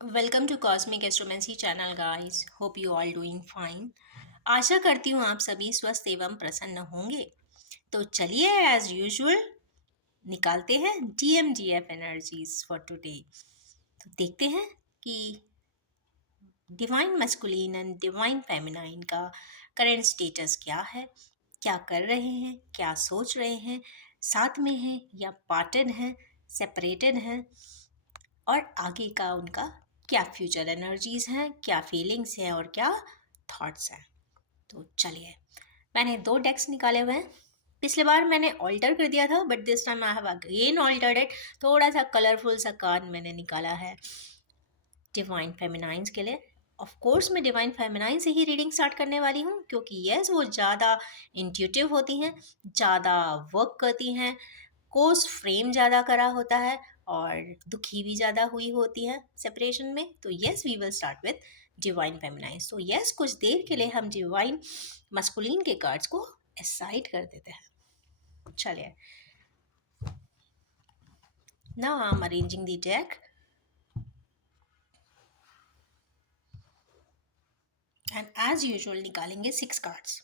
Welcome to cosmic astromancy channel guys. Hope you all doing fine. आशा करती हूँ आप सभी स्वस्थ एवं प्रसन्न होंगे। तो चलिए एज यूजुअल निकालते हैं DMGF एनर्जीज फॉर टुडे। तो देखते हैं कि divine masculine and divine feminine का करंट स्टेटस क्या है, क्या कर रहे हैं, क्या सोच रहे हैं, साथ में हैं या पार्टेड हैं, सेपरेटेड हैं, और आगे का उनका क्या फ्यूचर एनर्जीज हैं, क्या फीलिंग्स हैं और क्या थॉट्स हैं। तो चलिए, मैंने 2 डेक्स निकाले हुए हैं। पिछले बार मैंने ऑल्टर कर दिया था but this time I have again altered it. थोड़ा सा कलरफुल सा कार्ड मैंने निकाला है डिवाइन फेमिनाइंस के लिए। ऑफ कोर्स मैं डिवाइन फेमिनाइन से ही रीडिंग स्टार्ट करने वाली हूँ क्योंकि यस वो ज़्यादा इंट्यूटिव होती हैं, ज़्यादा वर्क करती हैं, कोर्स फ्रेम ज़्यादा करा होता है और दुखी भी ज़्यादा हुई होती है सेपरेशन में। तो yes we will start with divine feminine. So yes कुछ देर के लिए हम डिवाइन मस्कुलिन के कार्ड्स को असाइड कर देते हैं। चलिए, now I am arranging the deck and as usual निकालेंगे 6 cards.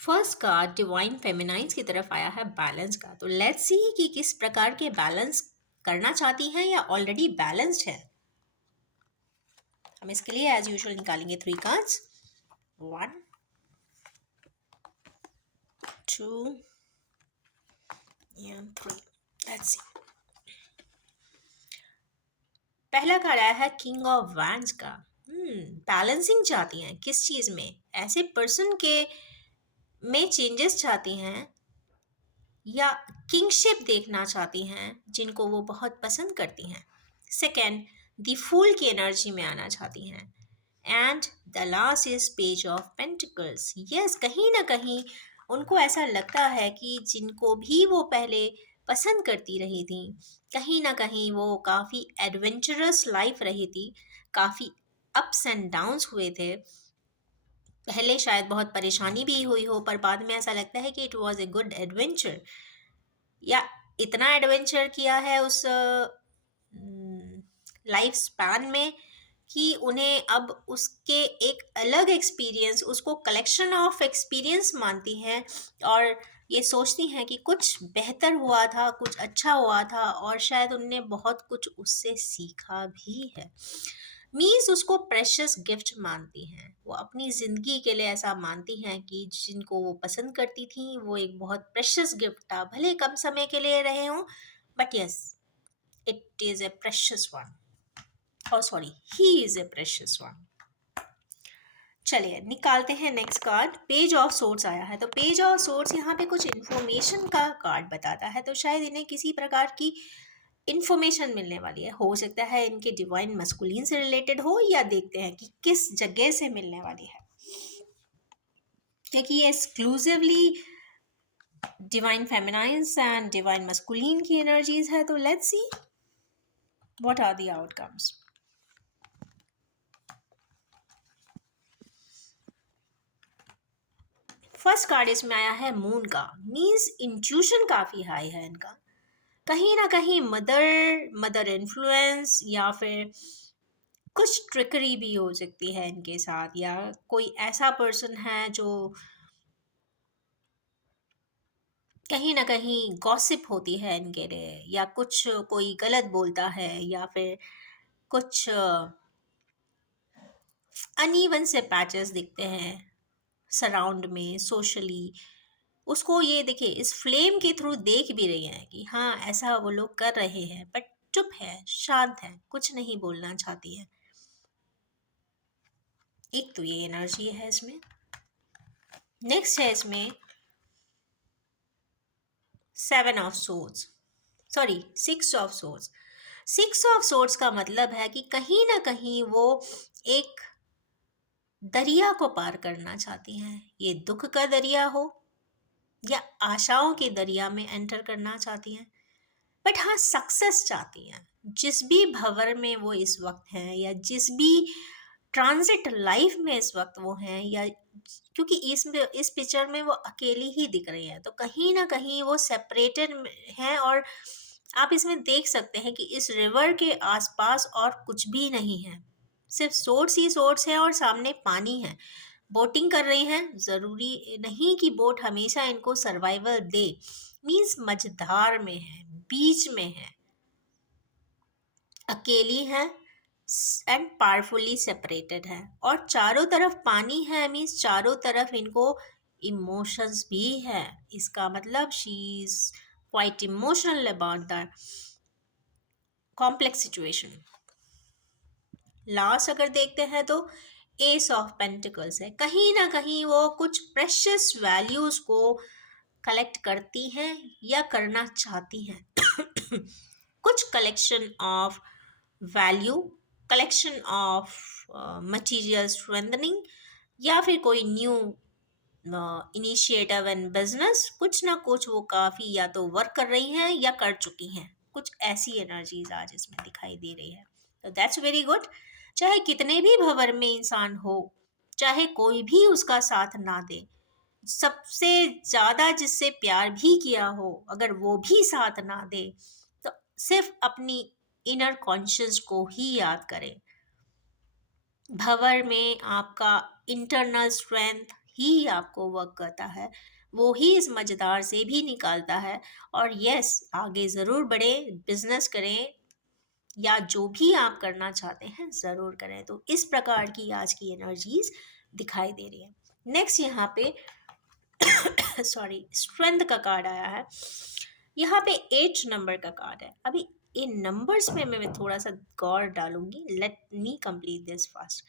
First card divine feminines की तरफ आया है बैलेंस का। तो लेट्स सी कि किस प्रकार के बैलेंस करना चाहती हैं या ऑलरेडी बैलेंस्ड है। हम इसके लिए एज यूजुअल निकालेंगे 3 कार्ड्स, 1 2 and 3। Let's see. पहला कार्ड आया है किंग ऑफ वैंड्स का। बैलेंसिंग चाहती हैं किस चीज में? ऐसे पर्सन के में चेंजेस चाहती हैं या किंगशिप देखना चाहती हैं जिनको वो बहुत पसंद करती हैं। सेकेंड, द फूल की एनर्जी में आना चाहती हैं। And the last is page of pentacles. Yes, कहीं ना कहीं उनको ऐसा लगता है कि जिनको भी वो पहले पसंद करती रही थी, कहीं ना कहीं वो काफ़ी एडवेंचरस लाइफ रही थी, काफ़ी अप्स एंड डाउन्स हुए थे। पहले शायद बहुत परेशानी भी हुई हो पर बाद में ऐसा लगता है कि it was a good adventure, या इतना एडवेंचर किया है उस लाइफ स्पैन में कि उन्हें अब उसके एक अलग एक्सपीरियंस, उसको कलेक्शन ऑफ एक्सपीरियंस मानती हैं और ये सोचती हैं कि कुछ बेहतर हुआ था, कुछ अच्छा हुआ था और शायद उनने बहुत कुछ उससे सीखा भी है। मीन्स उसको प्रेशियस गिफ्ट मानती हैं। वो अपनी ज़िंदगी के लिए ऐसा मानती हैं कि जिनको वो पसंद करती थी वो एक बहुत प्रेशियस गिफ्ट था, भले कम समय के लिए रहे हों but yes it is a precious one. Oh, sorry, he is a precious one. चलिए निकालते हैं next card. Page of swords आया है। तो पेज ऑफ सोर्ड्स यहाँ पे कुछ इन्फॉर्मेशन का कार्ड बताता है। तो शायद इन्हें किसी प्रकार की इन्फॉर्मेशन मिलने वाली है। हो सकता है इनके डिवाइन मस्कुलिन से रिलेटेड हो, या देखते हैं कि किस जगह से मिलने वाली है, क्योंकि ये exclusively divine feminines and divine masculine की एनर्जीज है। तो let's see what are the outcomes. First card इसमें आया है मून का। मीन्स इंट्यूशन काफ़ी हाई है इनका। कहीं ना कहीं मदर मदर इन्फ्लुएंस या फिर कुछ ट्रिकरी भी हो सकती है इनके साथ, या कोई ऐसा पर्सन है जो कहीं ना कहीं गॉसिप होती है इनके लिए, या कुछ कोई गलत बोलता है, या फिर कुछ अनइवन से पैचेस दिखते हैं सराउंड में सोशली। उसको ये देखिए इस फ्लेम के थ्रू देख भी रही हैं कि हाँ ऐसा वो लोग कर रहे हैं बट चुप है, शांत है, कुछ नहीं बोलना चाहती है। एक तो ये एनर्जी है इसमें। नेक्स्ट है इसमें 7 of swords, sorry 6 of swords. Six of swords का मतलब है कि कहीं ना कहीं वो एक दरिया को पार करना चाहती हैं। ये दुख का दरिया हो या आशाओं के दरिया में एंटर करना चाहती हैं, बट हाँ सक्सेस चाहती हैं। जिस भी भंवर में वो इस वक्त हैं या जिस भी ट्रांजिट लाइफ में इस वक्त वो हैं, या क्योंकि इस पिक्चर में वो अकेली ही दिख रही है, तो कहीं ना कहीं वो सेपरेटेड हैं। और आप इसमें देख सकते हैं कि इस रिवर के आसपास और कुछ भी नहीं है, सिर्फ सोर्स ही सोर्स है और सामने पानी है। बोटिंग कर रही हैं, जरूरी नहीं कि बोट हमेशा इनको सर्वाइवल दे। मीन्स मझधार में है, बीच में है, अकेली है एंड पावरफुली सेपरेटेड है, और चारों तरफ पानी है। मीन्स चारों तरफ इनको इमोशंस भी है। इसका मतलब she is quite emotional about the complex situation. Last अगर देखते हैं तो एस ऑफ पेंटिकल्स है। कहीं ना कहीं वो कुछ प्रेशियस वैल्यूज को कलेक्ट करती हैं या करना चाहती हैं। कुछ collection of value, collection of material strengthening, या फिर कोई न्यू इनिशिएटिव एंड बिजनेस। कुछ ना कुछ वो काफ़ी या तो वर्क कर रही हैं या कर चुकी हैं। कुछ ऐसी एनर्जीज आज इसमें दिखाई दे रही है, तो दैट्स वेरी गुड। चाहे कितने भी भंवर में इंसान हो, चाहे कोई भी उसका साथ ना दे, सबसे ज़्यादा जिससे प्यार भी किया हो, अगर वो भी साथ ना दे, तो सिर्फ अपनी इनर कॉन्शियस को ही याद करें। भंवर में आपका इंटरनल स्ट्रेंथ ही आपको वर्क करता है, वो ही इस मजेदार से भी निकालता है। और यस, आगे ज़रूर बढ़े, बिजनेस करें या जो भी आप करना चाहते हैं ज़रूर करें। तो इस प्रकार की आज की एनर्जीज दिखाई दे रही है। नेक्स्ट यहाँ पे सॉरी, स्ट्रेंथ का कार्ड आया है। यहाँ पे 8 नंबर का कार्ड है। अभी इन नंबर्स में मैं थोड़ा सा गौर डालूंगी। Let me complete this fast.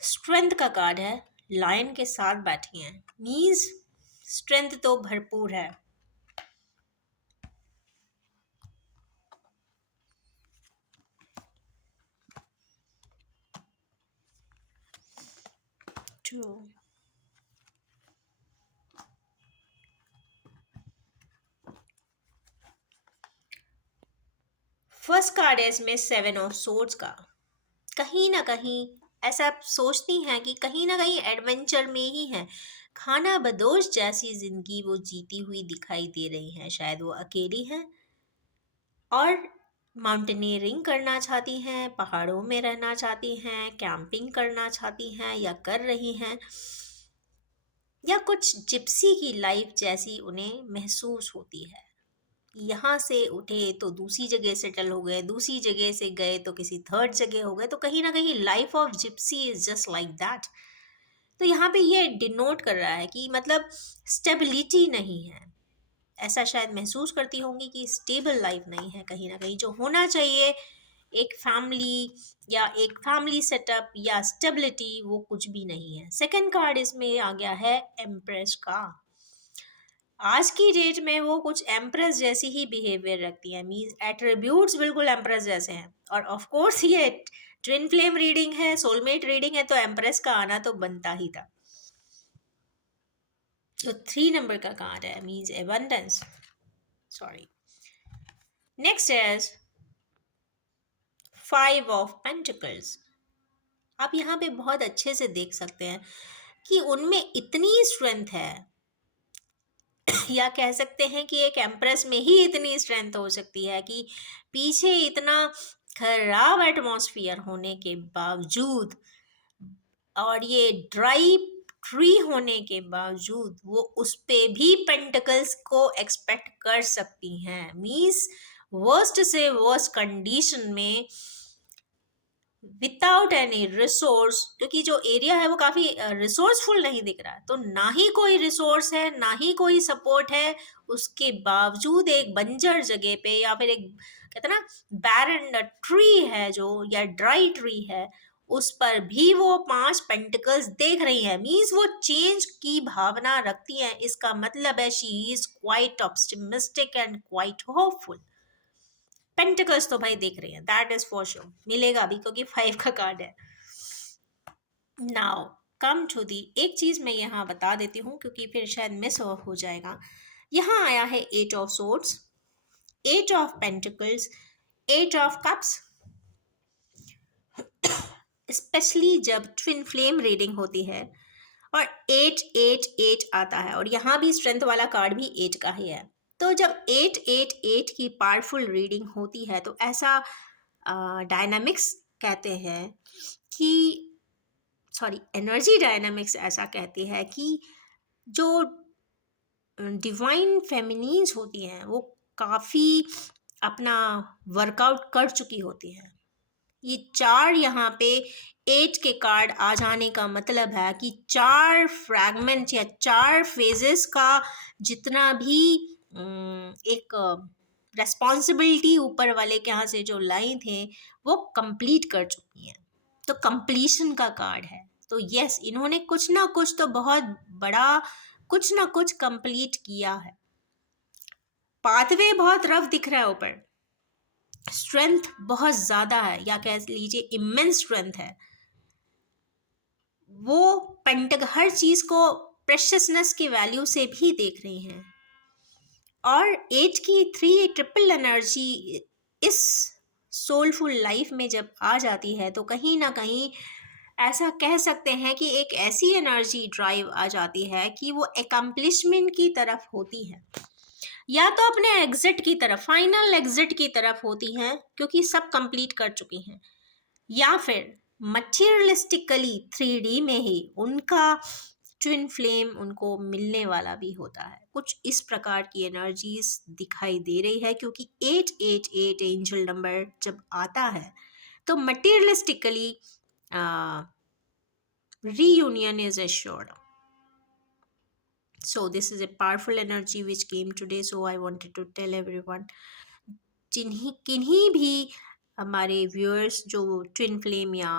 Strength का कार्ड है, लायन के साथ बैठी हैं। मीन्स स्ट्रेंथ तो भरपूर है। ट्रू। फर्स्ट कार्ड है इसमें 7 ऑफ सोर्ड्स का। कहीं ना कहीं ऐसा सोचती हैं कि कहीं ना कहीं एडवेंचर में ही है। खाना बदोश जैसी जिंदगी वो जीती हुई दिखाई दे रही हैं। शायद वो अकेली हैं और माउंटेनियरिंग करना चाहती हैं, पहाड़ों में रहना चाहती हैं, कैंपिंग करना चाहती हैं या कर रही हैं, या कुछ जिप्सी की लाइफ जैसी उन्हें महसूस होती है। यहाँ से उठे तो दूसरी जगह सेटल हो गए, दूसरी जगह से गए तो किसी थर्ड जगह हो गए। तो कहीं ना कहीं life of Gypsy is just like that. तो यहाँ पे ये डिनोट कर रहा है कि मतलब स्टेबिलिटी नहीं है। ऐसा शायद महसूस करती होंगी कि स्टेबल लाइफ नहीं है। कहीं ना कहीं जो होना चाहिए, एक फैमिली या एक फैमिली सेटअप या स्टेबिलिटी, वो कुछ भी नहीं है। सेकंड कार्ड इसमें आ गया है एम्प्रेस का। आज की डेट में वो कुछ एम्प्रेस जैसी ही बिहेवियर रखती है। मीन्स एट्रीब्यूट्स बिल्कुल एम्प्रेस जैसे हैं। और ऑफ कोर्स ये ट्विन फ्लेम रीडिंग है, सोलमेट रीडिंग है, तो एम्प्रेस का आना तो बनता ही था। तो 3 नंबर का कार्ड है, means abundance. Sorry. Next is 5 of pentacles. आप यहाँ पे बहुत अच्छे से देख सकते हैं कि उनमें इतनी स्ट्रेंथ है, या कह सकते हैं कि एक एम्प्रेस में ही इतनी स्ट्रेंथ हो सकती है कि पीछे इतना खराब एटमॉस्फेयर होने के बावजूद और ये ड्राई ट्री होने के बावजूद वो उस पे भी पेंटिकल्स को एक्सपेक्ट कर सकती हैं। मीन्स वर्स्ट से वर्स्ट कंडीशन में विदाउट एनी रिसोर्स, क्योंकि जो एरिया है वो काफ़ी रिसोर्सफुल नहीं दिख रहा है, तो ना ही कोई रिसोर्स है ना ही कोई सपोर्ट है, उसके बावजूद एक बंजर जगह पे या फिर एक कहते ना बैरन ट्री है जो, या ड्राई ट्री है, उस पर भी वो 5 पेंटिकल्स देख रही है। मीन्स वो चेंज की भावना रखती हैं। इसका मतलब है she is quite optimistic and quite hopeful. Pentacles तो भाई देख रहे हैं, दैट इज फॉर श्योर, मिलेगा भी क्योंकि 5 का कार्ड है। नाउ कम टू दी, एक चीज मैं यहाँ बता देती हूँ क्योंकि फिर शायद मिस ऑफ हो जाएगा। यहाँ आया है 8 of swords, 8 of pentacles, 8 of cups. Specially जब ट्विन फ्लेम रीडिंग होती है और 8 8 8 आता है, और यहाँ भी स्ट्रेंथ वाला कार्ड भी 8 का ही है। तो जब 8 8 8 की पावरफुल रीडिंग होती है तो ऐसा डायनामिक्स कहते हैं कि, सॉरी, एनर्जी डायनामिक्स ऐसा कहती है कि जो डिवाइन फेमिनीन्स होती हैं वो काफ़ी अपना वर्कआउट कर चुकी होती हैं। ये 4 यहाँ पे 8 के कार्ड आ जाने का मतलब है कि 4 फ्रैगमेंट या 4 फेजेस का जितना भी एक रेस्पॉन्सिबिलिटी ऊपर वाले के यहाँ से जो लाई थे वो कंप्लीट कर चुकी हैं। तो कंप्लीशन का कार्ड है। तो यस, इन्होंने कुछ ना कुछ तो बहुत बड़ा, कुछ ना कुछ कंप्लीट किया है। पाथवे बहुत रफ दिख रहा है ऊपर, स्ट्रेंथ बहुत ज़्यादा है या कह लीजिए इमेंस स्ट्रेंथ है। वो हर चीज़ को प्रेशियसनेस की वैल्यू से भी देख रही हैं। और 8 की 3 ट्रिपल एनर्जी इस सोलफुल लाइफ में जब आ जाती है तो कहीं ना कहीं ऐसा कह सकते हैं कि एक ऐसी एनर्जी ड्राइव आ जाती है कि वो एकम्प्लिशमेंट की तरफ होती है, या तो अपने एग्जिट की तरफ, फाइनल एग्जिट की तरफ होती हैं क्योंकि सब कंप्लीट कर चुकी हैं, या फिर मटेरियलिस्टिकली 3D में ही उनका ट्विन फ्लेम उनको मिलने वाला भी होता है। कुछ इस प्रकार की एनर्जीज दिखाई दे रही है क्योंकि 8 8 8 एंजल नंबर जब आता है तो materialistically reunion is assured. So this is a powerful energy which came today, so I wanted to tell everyone, किन्हीं भी हमारे व्यूअर्स जो ट्विन फ्लेम या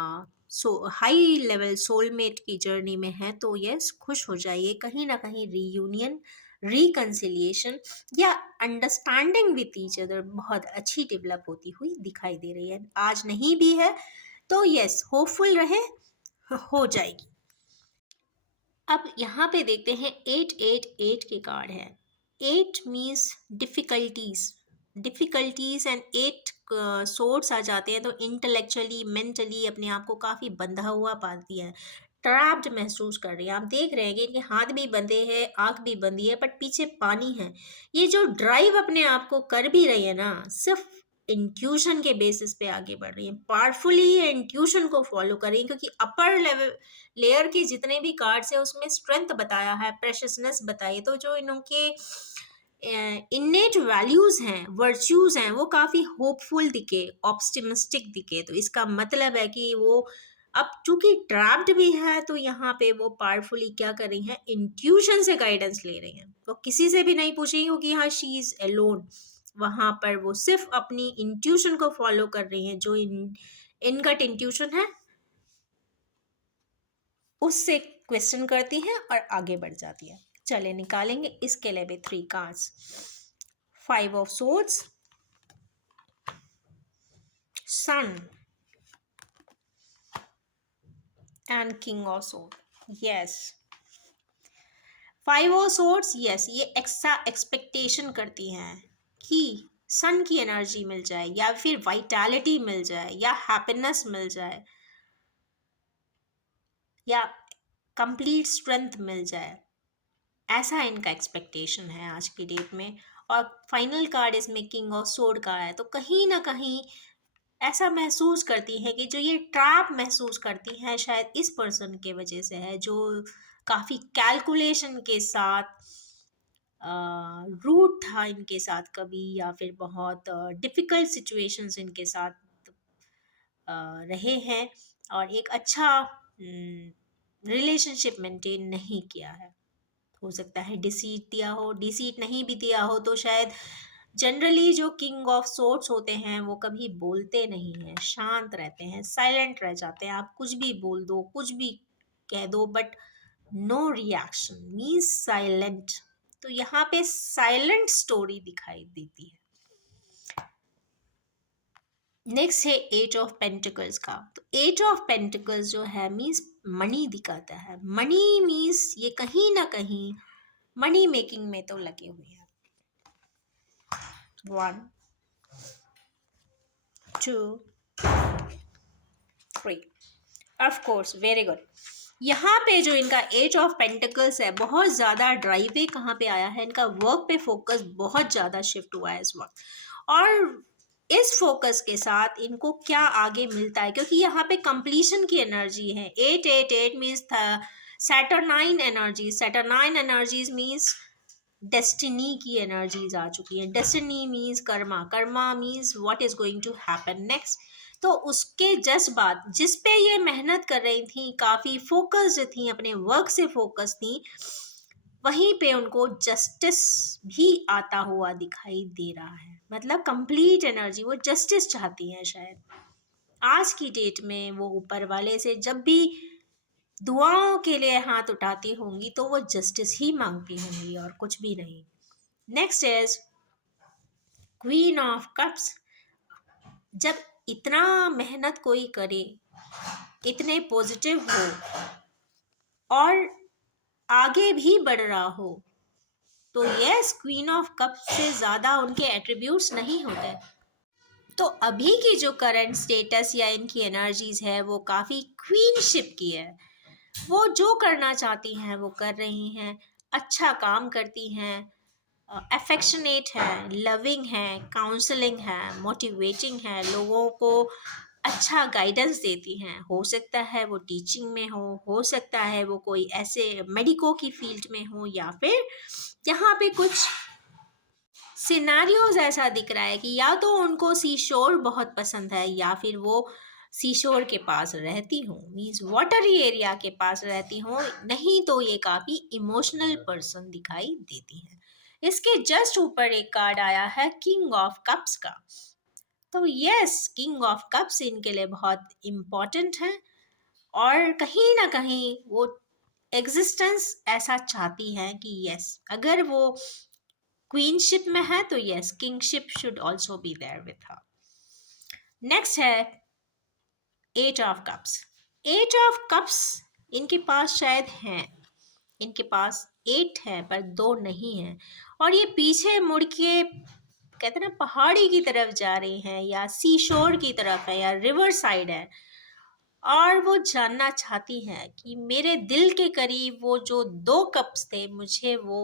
हाई लेवल सोलमेट की जर्नी में है तो यस, खुश हो जाइए। कहीं ना कहीं रीयूनियन, रिकन्सिलिएशन या अंडरस्टैंडिंग विथ ईच अदर बहुत अच्छी डेवलप होती हुई दिखाई दे रही है। आज नहीं भी है तो यस, होपफुल रहे, हो जाएगी। अब यहाँ पे देखते हैं 8 8 8 के कार्ड है। 8 मीन्स डिफिकल्टीज एंड 8 सोर्स आ जाते हैं तो इंटेलेक्चुअली, मेंटली अपने आप को काफ़ी बंधा हुआ पाती है, ट्रैप्ड महसूस कर रही है। आप देख रहे हैं कि इनके हाथ भी बंधे हैं, आँख भी बंधी है, बट पीछे पानी है। ये जो ड्राइव अपने आप को कर भी रही है ना, सिर्फ इंट्यूशन के बेसिस पे आगे बढ़ रही है, पावरफुली इंट्यूशन को फॉलो कर रही है क्योंकि अपर लेवल लेयर के जितने भी कार्ड्स है उसमें स्ट्रेंथ बताया है, प्रेशियसनेस बताई, तो जो इनके इन्नेट वैल्यूज हैं, वर्च्यूज हैं, वो काफ़ी होपफुल दिखे, ऑप्टिमिस्टिक दिखे। तो इसका मतलब है कि वो अब चूंकि ट्रैप्ड भी है तो यहाँ पे वो पावरफुली क्या कर रही हैं, इंट्यूशन से गाइडेंस ले रही हैं। तो किसी से भी नहीं पूछेंगी क्योंकि यहाँ शी इज़ अलोन, वहाँ पर वो सिर्फ अपनी इंट्यूशन को फॉलो कर रही हैं। जो इनगट इंट्यूशन है उससे क्वेश्चन करती हैं और आगे बढ़ जाती है। चले निकालेंगे इसके लिए भी 3 cards. 5 of swords, sun and king of sword. Yes, 5 of swords, yes, ये एक्स्ट्रा एक्सपेक्टेशन करती हैं कि सन की एनर्जी मिल जाए या फिर वाइटैलिटी मिल जाए या हैप्पीनेस मिल जाए या कंप्लीट स्ट्रेंथ मिल जाए, ऐसा इनका एक्सपेक्टेशन है आज की डेट में। और फाइनल कार्ड इसमें किंग ऑफ सोर्ड का है तो कहीं ना कहीं ऐसा महसूस करती है कि जो ये ट्रैप महसूस करती हैं शायद इस पर्सन के वजह से है, जो काफ़ी कैलकुलेशन के साथ रूट था इनके साथ कभी, या फिर बहुत डिफ़िकल्ट सिचुएशंस इनके साथ रहे हैं और एक अच्छा रिलेशनशिप मेंटेन नहीं किया है। हो सकता है डिसीट दिया हो, डिसीट नहीं भी दिया हो तो शायद जनरली जो किंग ऑफ सोर्ड्स होते हैं वो कभी बोलते नहीं हैं, शांत रहते हैं, साइलेंट रह जाते हैं। आप कुछ भी बोल दो, कुछ भी कह दो, but no reaction means silent. तो यहाँ पे साइलेंट स्टोरी दिखाई देती है। नेक्स्ट है एट ऑफ पेंटिकल्स का। तो एट ऑफ पेंटिकल्स जो है मीन्स मनी दिखाता है। मनी मीन्स ये कहीं ना कहीं मनी मेकिंग में तो लगे हुए हैं। 1 2 3 ऑफ कोर्स, वेरी गुड। यहाँ पे जो इनका एट ऑफ पेंटिकल्स है, बहुत ज़्यादा ड्राइवे कहाँ पे आया है, इनका वर्क पे फोकस बहुत ज़्यादा शिफ्ट हुआ है इस वक्त। और इस फोकस के साथ इनको क्या आगे मिलता है, क्योंकि यहाँ पे कंप्लीशन की एनर्जी है। 8 मीन्स था saturnine energy. Saturnine energies means destiny की एनर्जीज आ चुकी हैं। Destiny means karma, karma means what is going to happen next. तो उसके जस्ट बाद जिस पे ये मेहनत कर रही थी, काफ़ी फोकस्ड थी, अपने वर्क से फोकस थी, वहीं पे उनको जस्टिस भी आता हुआ दिखाई दे रहा है। मतलब कंप्लीट एनर्जी, वो जस्टिस चाहती हैं शायद। आज की डेट में वो ऊपर वाले से जब भी दुआओं के लिए हाथ उठाती होंगी तो वो जस्टिस ही मांगती होंगी और कुछ भी नहीं। Next is queen of cups. जब इतना मेहनत कोई करे, इतने पॉजिटिव हो और आगे भी बढ़ रहा हो, तो यस, क्वीन ऑफ कप्स से ज़्यादा उनके एट्रीब्यूट्स नहीं होते। तो अभी की जो करंट स्टेटस या इनकी एनर्जीज है वो काफ़ी क्वीनशिप की है। वो जो करना चाहती हैं वो कर रही हैं, अच्छा काम करती हैं, अफेक्शनेट है, लविंग है, काउंसलिंग है, मोटिवेटिंग है, लोगों को अच्छा गाइडेंस देती हैं। हो सकता है वो टीचिंग में हो सकता है वो कोई ऐसे मेडिको की फील्ड में हो, या फिर यहाँ पे कुछ सिनारियोज ऐसा दिख रहा है कि या तो उनको सी शोर बहुत पसंद है, या फिर वो सी शोर के पास रहती हूँ, मीन्स वाटरी एरिया के पास रहती हूँ। नहीं तो ये काफ़ी इमोशनल पर्सन दिखाई देती हैं। इसके जस्ट ऊपर एक कार्ड आया है किंग ऑफ कप्स का। तो यस, किंग ऑफ कप्स इनके लिए बहुत इम्पॉर्टेंट है, और कहीं ना कहीं वो एग्जिस्टेंस ऐसा चाहती हैं कि यस, अगर वो क्वीनशिप में है तो yes, kingship should also be there with her. Next है eight of cups. Eight of cups इनके पास शायद हैं, इनके पास 8 है पर 2 नहीं है, और ये पीछे मुड़ के कहते हैं ना पहाड़ी की तरफ जा रही हैं, या सी शोर की तरफ है, या रिवर साइड है, और वो जानना चाहती हैं कि मेरे दिल के करीब वो जो 2 कप्स थे मुझे वो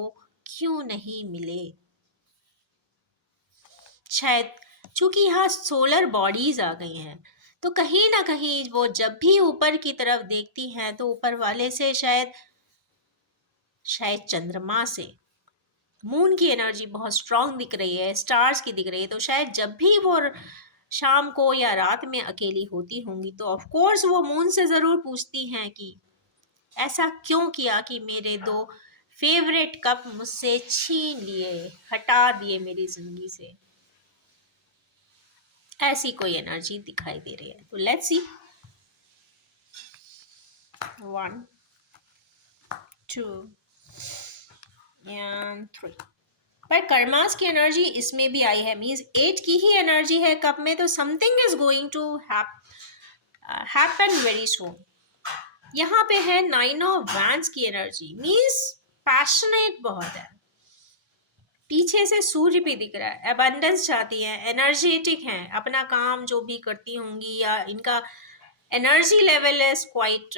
क्यों नहीं मिले। शायद चूंकि यहाँ सोलर बॉडीज आ गई हैं, तो कहीं ना कहीं वो जब भी ऊपर की तरफ देखती हैं तो ऊपर वाले से शायद शायद चंद्रमा से मून की एनर्जी बहुत स्ट्रांग दिख रही है, स्टार्स की दिख रही है। तो शायद जब भी वो शाम को या रात में अकेली होती होंगी तो ऑफ कोर्स वो मून से ज़रूर पूछती हैं कि ऐसा क्यों किया कि मेरे 2 फेवरेट कप मुझसे छीन लिए, हटा दिए मेरी ज़िंदगी से। ऐसी कोई एनर्जी दिखाई दे रही है। तो लेट्स सी 1 2 एंड 3। पर कर्मास की एनर्जी इसमें भी आई है, मीन्स 8 की ही एनर्जी है कप में, तो something is going to happen very soon. यहाँ पे है 9 ऑफ वैंड्स की एनर्जी, मीन्स पैशनेट बहुत है। पीछे से सूर्य भी दिख रहा है, एबंडेंस चाहती हैं, एनर्जेटिक हैं, अपना काम जो भी करती होंगी, या इनका energy level is quite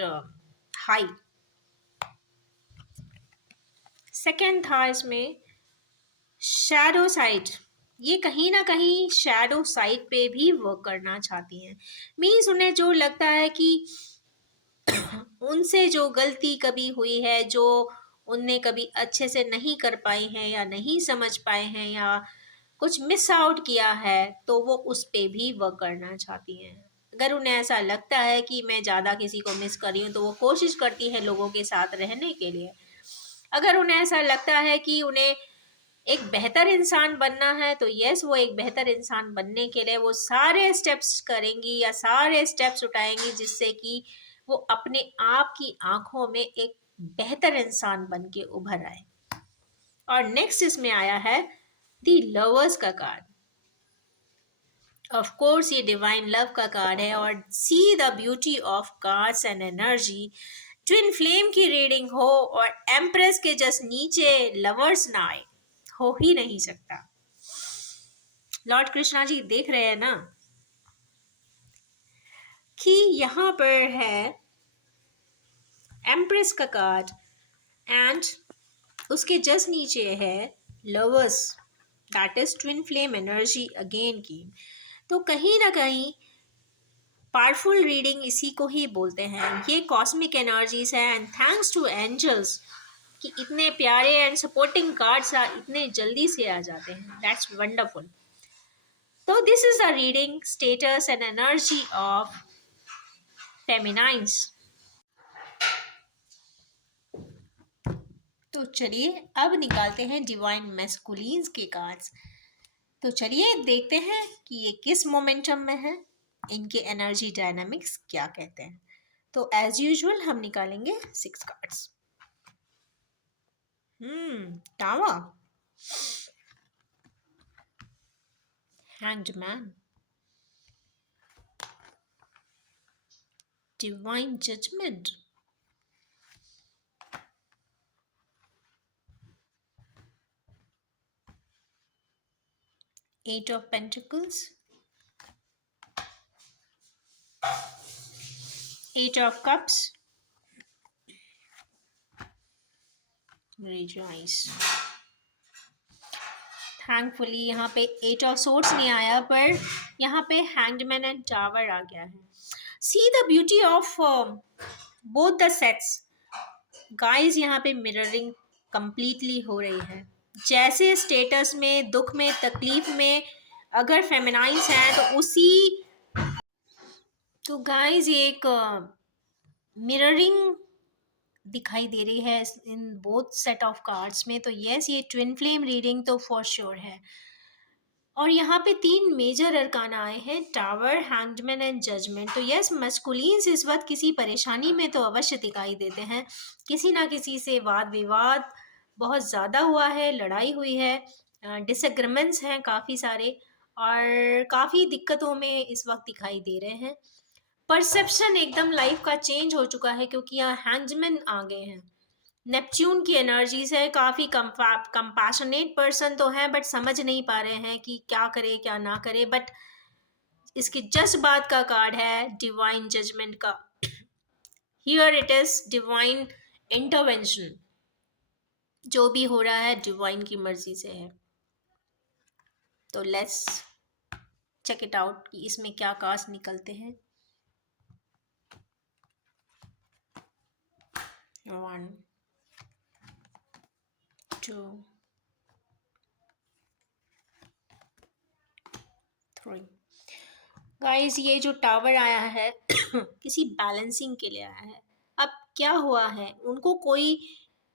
high. Second था इसमें शैडो साइड। ये कहीं ना कहीं शैडो साइड पे भी वर्क करना चाहती हैं, मीन्स उन्हें जो लगता है कि उनसे जो गलती कभी हुई है, जो उनने कभी अच्छे से नहीं कर पाई हैं या नहीं समझ पाए हैं, या कुछ मिस आउट किया है, तो वो उस पे भी वर्क करना चाहती हैं। अगर उन्हें ऐसा लगता है कि मैं ज़्यादा किसी को मिस कर रही हूँ तो वो कोशिश करती हैं लोगों के साथ रहने के लिए। अगर उन्हें ऐसा लगता है कि उन्हें एक बेहतर इंसान बनना है तो यस, वो एक बेहतर इंसान बनने के लिए वो सारे स्टेप्स करेंगी या सारे स्टेप्स उठाएंगी जिससे कि वो अपने आप की आंखों में एक बेहतर इंसान बन के उभर आए। और नेक्स्ट इसमें आया है दी लवर्स का कार्ड। ऑफ कोर्स ये डिवाइन लव का कार्ड है और see the beauty of cards and energy. Twin flame की रीडिंग हो और एम्प्रेस के जस्ट नीचे लवर्स ना आए, हो ही नहीं सकता। लॉर्ड कृष्णा जी देख रहे हैं ना कि यहाँ पर है एम्प्रेस का कार्ड एंड उसके जस्ट नीचे है lovers, that is twin flame energy again की। तो कहीं ना कहीं पावरफुल रीडिंग इसी को ही बोलते हैं, ये कॉस्मिक एनर्जीज है एंड थैंक्स टू एंजल्स कि इतने प्यारे एंड सपोर्टिंग कार्ड्स इतने जल्दी से आ जाते हैं, दैट्स वंडरफुल। तो this is the reading status and energy of feminines. तो चलिए अब निकालते हैं डिवाइन मैस्कुलिन्स के कार्ड्स। तो चलिए देखते हैं कि ये किस मोमेंटम में है, इनके एनर्जी डायनामिक्स क्या कहते हैं। तो एज यूजुअल हम निकालेंगे 6 cards. Tower, hanged man, divine judgment, eight of pentacles, eight of cups, rejoice. Thankfully यहाँ पे एट ऑफ सोर्ड्स नहीं आया, पर यहाँ पे हैंग्ड मैन एंड टावर आ गया है। See the beauty of both the sets guys, यहाँ पे मिररिंग कंप्लीटली हो रही है। जैसे स्टेटस में, दुख में, तकलीफ में अगर फेमिनाइंस है तो उसी, तो गाइस ये एक मिररिंग दिखाई दे रही है in both set of cards में। तो यस, ये ट्विन फ्लेम रीडिंग तो फॉर श्योर है। और यहाँ पे 3 मेजर अरकान आए हैं, टावर, हैंग्डमैन एंड जजमेंट। तो यस, मस्कुलिन्स इस वक्त किसी परेशानी में तो अवश्य दिखाई देते हैं। किसी ना किसी से वाद विवाद बहुत ज़्यादा हुआ है, लड़ाई हुई है, डिसएग्रीमेंट्स हैं काफ़ी सारे, और काफ़ी दिक्कतों में इस वक्त दिखाई दे रहे हैं। परसेप्शन एकदम लाइफ का चेंज हो चुका है क्योंकि यहाँ हैंग्डमैन आ गए हैं। नेपच्यून की एनर्जीज है, काफ़ी कंपैशनेट पर्सन तो है बट समझ नहीं पा रहे हैं कि क्या करे क्या ना करे। बट इसके जस्ट बाद का कार्ड है डिवाइन जजमेंट का। Here it is divine intervention, जो भी हो रहा है डिवाइन की मर्जी से है। तो लेट्स चेक इट आउट कि इसमें क्या कार्ड्स निकलते हैं। 1 2 3 गाइस, ये जो टावर आया है किसी बैलेंसिंग के लिए आया है। अब क्या हुआ है, उनको कोई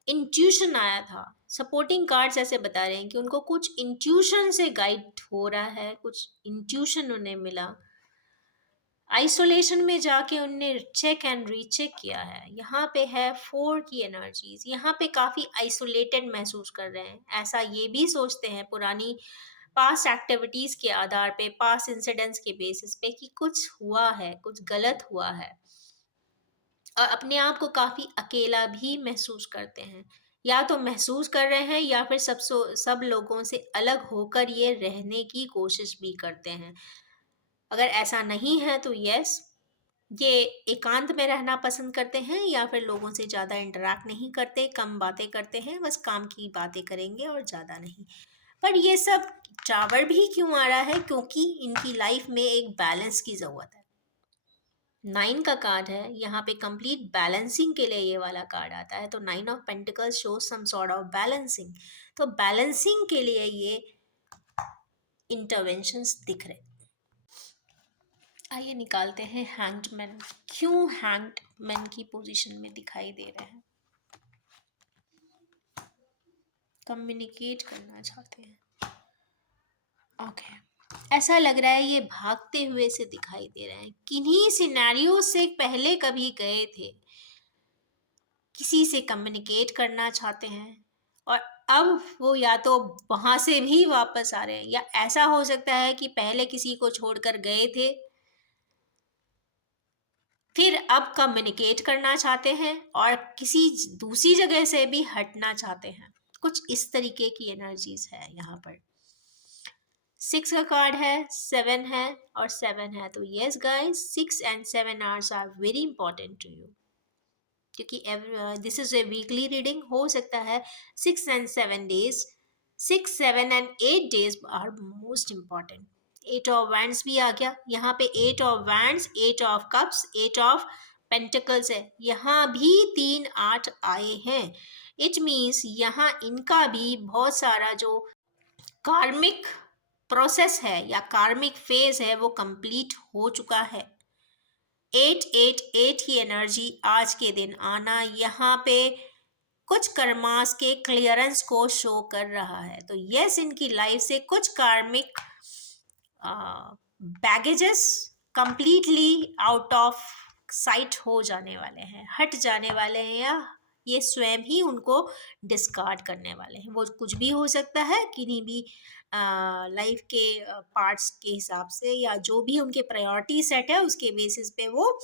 इंट्यूशन आया था। सपोर्टिंग कार्ड्स ऐसे बता रहे हैं कि उनको कुछ इंट्यूशन से गाइड हो रहा है, कुछ इंट्यूशन उन्हें मिला। आइसोलेशन में जाके उनने चेक एंड रीचेक किया है। यहाँ पे है 4 की एनर्जीज, यहाँ पे काफ़ी आइसोलेटेड महसूस कर रहे हैं। ऐसा ये भी सोचते हैं पुरानी पास्ट एक्टिविटीज़ के आधार पे, पास्ट इंसिडेंट्स के बेसिस पे कि कुछ हुआ है, कुछ गलत हुआ है, और अपने आप को काफ़ी अकेला भी महसूस करते हैं। या तो महसूस कर रहे हैं या फिर सब लोगों से अलग होकर ये रहने की कोशिश भी करते हैं। अगर ऐसा नहीं है तो यस, ये एकांत में रहना पसंद करते हैं या फिर लोगों से ज़्यादा इंटरेक्ट नहीं करते, कम बातें करते हैं, बस काम की बातें करेंगे और ज़्यादा नहीं। पर ये सब टावर भी क्यों आ रहा है, क्योंकि इनकी लाइफ में एक बैलेंस की ज़रूरत है। 9 का कार्ड है, यहाँ पे कंप्लीट बैलेंसिंग के लिए ये वाला कार्ड आता है। तो 9 of pentacles show some sort of balancing. तो बैलेंसिंग के लिए ये इंटरवेंशंस दिख रहे। आइए निकालते हैं हैंग्डमैन, क्यों हैंग्डमैन की पोजीशन में दिखाई दे रहे हैं। कम्युनिकेट करना चाहते हैं, ओके। ऐसा लग रहा है ये भागते हुए से दिखाई दे रहे हैं, किन्हीं सिनेरियो से पहले कभी गए थे, किसी से कम्युनिकेट करना चाहते हैं और अब वो या तो वहां से भी वापस आ रहे हैं, या ऐसा हो सकता है कि पहले किसी को छोड़कर गए थे, फिर अब कम्युनिकेट करना चाहते हैं और किसी दूसरी जगह से भी हटना चाहते हैं। कुछ इस तरीके की एनर्जीज है यहाँ पर। 6 का कार्ड है, 7 है और 7 है, तो yes guys, 6 and 7 hours are very important to you, क्योंकि this is a weekly reading. हो सकता है 6 and 7 days, 6, 7 and 8 days are most important. 8 of Wands भी आ गया यहाँ पे, 8 of Wands, 8 of Cups, 8 of Pentacles है, यहाँ भी 3 8 आए हैं। इट मीन्स यहाँ इनका भी बहुत सारा जो कार्मिक प्रोसेस है या कार्मिक फेज है वो कंप्लीट हो चुका है। 8 8 8 की एनर्जी आज के दिन आना यहाँ पे कुछ कर्मास के क्लियरेंस को शो कर रहा है। तो यस, इनकी लाइफ से कुछ कार्मिक baggages completely out of site हो जाने वाले हैं, हट जाने वाले हैं, या ये स्वयं ही उनको डिस्कार्ड करने वाले हैं। वो कुछ भी हो सकता है, किन्हीं भी लाइफ के पार्ट्स के हिसाब से, या जो भी उनके प्रायोरिटी सेट है उसके बेसिस पे वो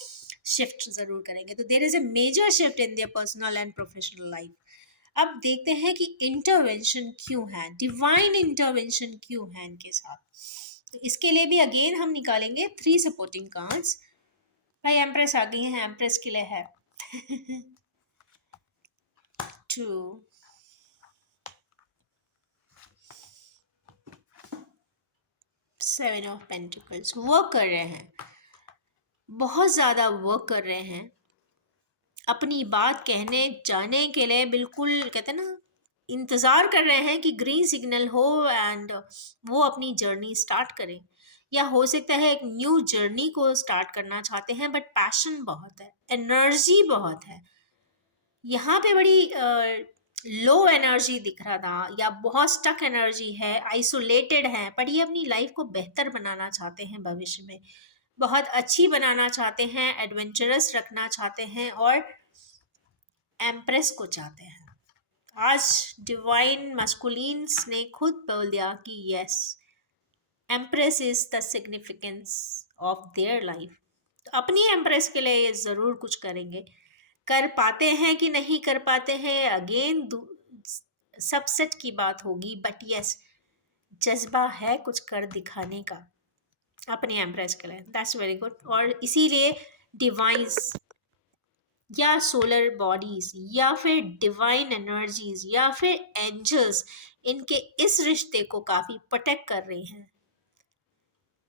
शिफ्ट ज़रूर करेंगे। तो there is a major shift in their personal and professional life. अब देखते हैं कि इंटरवेंशन क्यों है, डिवाइन इंटरवेंशन क्यों है इनके साथ। तो इसके लिए भी अगेन हम निकालेंगे 3 सपोर्टिंग कार्ड्स। भाई एम्प्रेस आ गई है, एम्प्रेस के लिए है 2, 7 of Pentacles। वर्क कर रहे हैं, बहुत ज़्यादा वर्क कर रहे हैं, अपनी बात कहने जाने के लिए बिल्कुल कहते हैं ना, इंतज़ार कर रहे हैं कि ग्रीन सिग्नल हो एंड वो अपनी जर्नी स्टार्ट करें। या हो सकता है एक न्यू जर्नी को स्टार्ट करना चाहते हैं, बट पैशन बहुत है, एनर्जी बहुत है। यहाँ पे बड़ी लो एनर्जी दिख रहा था, या बहुत स्टक एनर्जी है, आइसोलेटेड है, पर ये अपनी लाइफ को बेहतर बनाना चाहते हैं, भविष्य में बहुत अच्छी बनाना चाहते हैं, एडवेंचरस रखना चाहते हैं और एम्प्रेस को चाहते हैं। आज डिवाइन मस्कुलिन्स ने खुद बोल दिया कि yes, empress is the significance of their life. तो अपनी एम्प्रेस के लिए ये ज़रूर कुछ करेंगे। कर पाते हैं कि नहीं कर पाते हैं, अगेन सबसेट की बात होगी, बट यस, जज्बा है कुछ कर दिखाने का अपने एम्प्रेस के लिए। That's very good. और इसीलिए डिवाइंस या सोलर बॉडीज या फिर डिवाइन एनर्जीज या फिर एंजल्स इनके इस रिश्ते को काफ़ी प्रोटेक्ट कर रही हैं।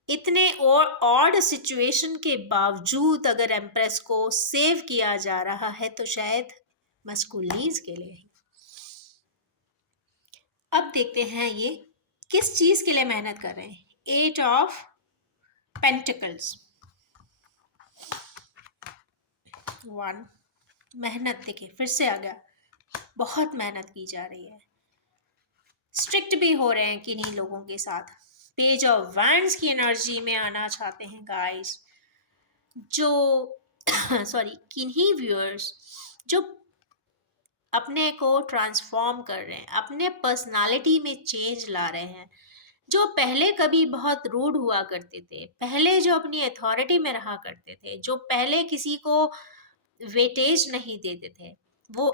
इतने और ऑड सिचुएशन के बावजूद अगर एम्प्रेस को सेव किया जा रहा है तो शायद मस्कुलीज के लिए ही। अब देखते हैं ये किस चीज के लिए मेहनत कर रहे हैं। 8 of Pentacles, 1, मेहनत देखिए फिर से आ गया, बहुत मेहनत की जा रही है, स्ट्रिक्ट भी हो रहे हैं किन्हीं लोगों के साथ। पेज ऑफ वैंड्स की एनर्जी में आना चाहते हैं गाइस, जो सॉरी किन्हीं व्यूअर्स जो अपने को ट्रांसफॉर्म कर रहे हैं, अपने पर्सनालिटी में चेंज ला रहे हैं, जो पहले कभी बहुत रूड हुआ करते थे, पहले जो अपनी अथॉरिटी में रहा करते थे, जो पहले किसी को वेटेज नहीं देते थे, वो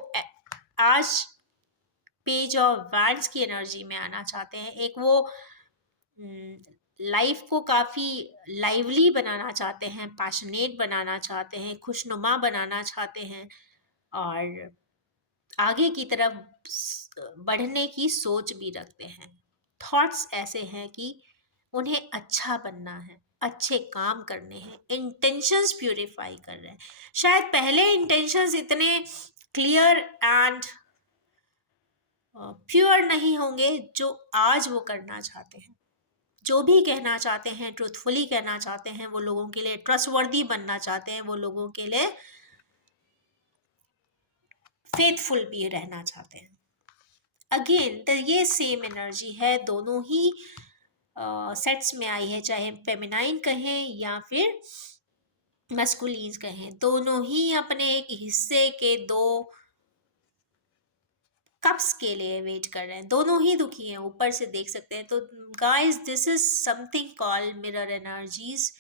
आज पेज ऑफ वैंड्स की एनर्जी में आना चाहते हैं। एक वो लाइफ को काफ़ी लाइवली बनाना चाहते हैं, पैशनेट बनाना चाहते हैं, खुशनुमा बनाना चाहते हैं और आगे की तरफ बढ़ने की सोच भी रखते हैं। थॉट्स ऐसे हैं कि उन्हें अच्छा बनना है, अच्छे काम करने हैं, इंटेंशंस प्यूरिफाई कर रहे हैं। शायद पहले इंटेंशंस इतने क्लियर एंड प्योर नहीं होंगे जो आज वो करना चाहते हैं। जो भी कहना चाहते हैं ट्रूथफुली कहना चाहते हैं, वो लोगों के लिए ट्रस्टवर्दी बनना चाहते हैं, वो लोगों के लिए फेथफुल भी रहना चाहते हैं। अगेन तो ये सेम एनर्जी है, दोनों ही सेट्स में आई है, चाहे फेमिनाइन कहें या फिर मस्कुलिन कहें, दोनों ही अपने एक हिस्से के दो कप्स के लिए वेट कर रहे हैं, दोनों ही दुखी हैं, ऊपर से देख सकते हैं। तो guys this is something called mirror energies.